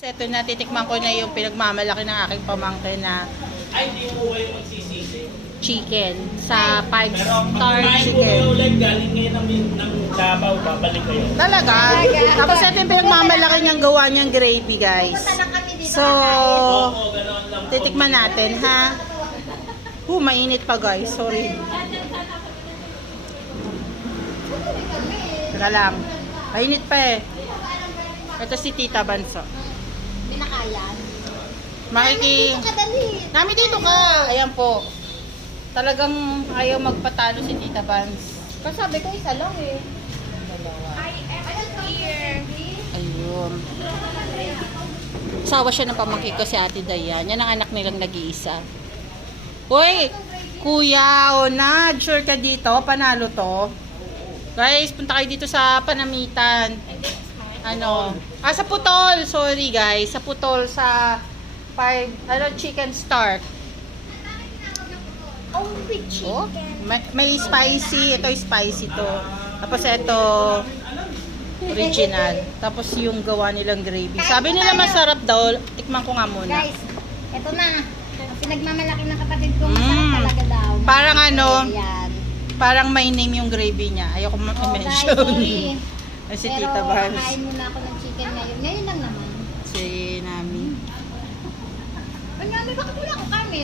Ito na, titikman ko na yung pinagmamalaki ng aking pamangkin na Ay, hindi mo kayo magsisisi. chicken sa 5-star Pero kumain po kayo chicken. ulit, galing ngayon ng Davao, babalik kayo. Talaga? Tapos ito yung pinagmamalaki niyang gawa niyang gravy, guys. So, Oo, ganoon lang po. titikman natin, ha? Mainit pa, guys. Sorry. Teka lang. Mainit pa eh. Ito si Tita Banso. Binakayan. Nami dito ka. Ayan po. Talagang ayaw magpatalo si Tita Bans. Kasi sabi ko isa lang eh. Ayun. Sawa siya ng pamangkin ko si Ate Dayan. Yan ang anak nilang nag-iisa. Uy! Kuya, Onad, sure ka dito? Panalo to. Guys, punta kayo dito sa Panamitan. Ano? Sa Putol. Sorry guys. Sa Putol sa 5, chicken star. Oh, with Oh, chicken. may spicy. Ito spicy to. Tapos ito original. Tapos yung gawa nilang gravy. Sabi nila masarap daw. Tikman ko nga muna. Guys, eto na. Pinagmamalaki ng kapatid ko. Mm. Masarap talaga daw. Parang ano, Ayan. parang may name yung gravy niya. Ayoko Oh, guys, ma-mention. sorry. Ay, si Pero Tita Vans. kakain muna ako ng chicken ngayon. Ngayon lang naman. Si Nami. Kanya, bakit wala akong kanin?